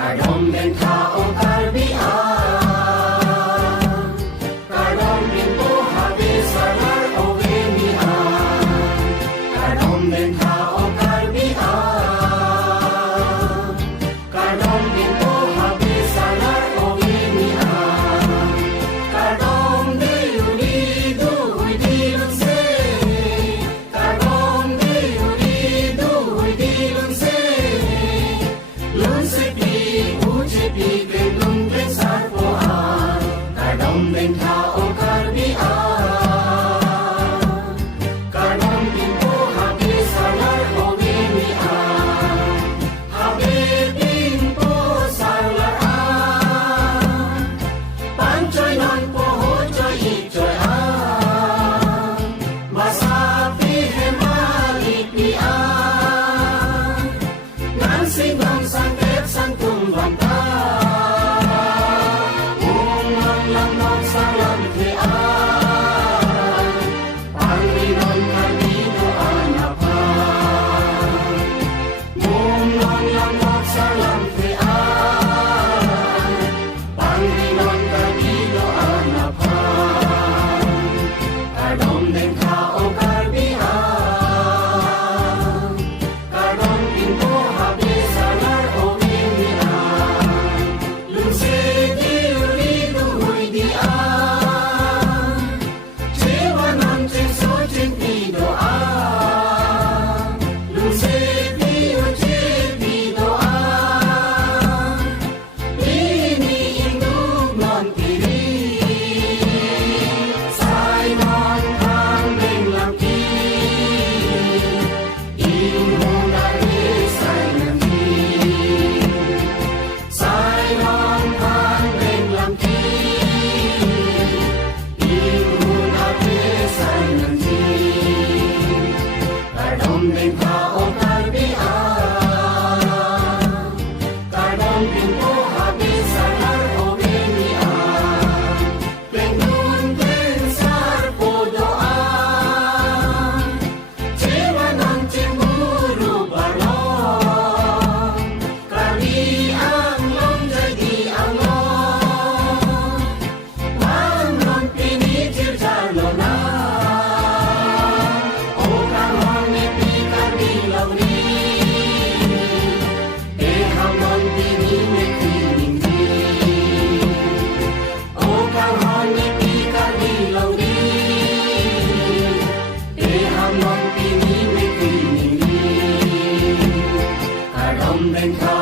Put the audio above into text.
Kadom den tao karbian, kadom din po habis salar o genian. Kadom den tao karbian, kadom din po habis salar o genian. Kadom de unido huidilon se, kadom de unido huidilon se. Lun se Ujipi kendung besar poan, kadom den tao karbian, kadom din po habis salar o genian, habis din po salaran, panchoy non po hochoy ichoy an, masapi hemalipian, nansing ng sangkep sang tumbang den tao karbian, kadom din po habis salar o genian. Tengun tensar po doan, cewa ng cemburu balon, kali ang long jadi angon, mangon pinicir jalonan. Kadom den tao